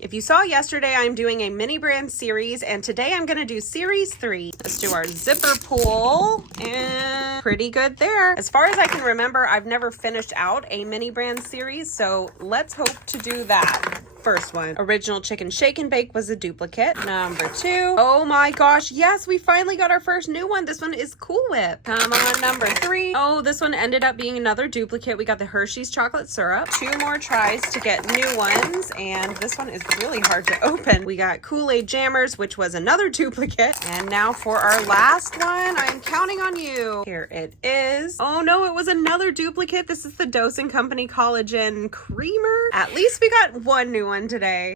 If you saw yesterday, I'm doing a mini brand series, and today I'm gonna do series 3. Let's do our zipper pull, and pretty good there. As far as I can remember, I've never finished out a mini brand series, so let's hope to do that. First one, original chicken shake and bake was a duplicate. Number 2, oh my gosh, yes, we finally got our first new one. This one is Cool Whip. Come on, number 3. Oh, this one ended up being another duplicate. We got the Hershey's chocolate syrup. 2 more tries to get new ones, and this one is really hard to open. We got Kool-Aid Jammers, which was another duplicate. And now for our last one, I'm counting on you. Here it is. Oh no, it was another duplicate. This is the Dose & Company Collagen Creamer. At least we got one new one today.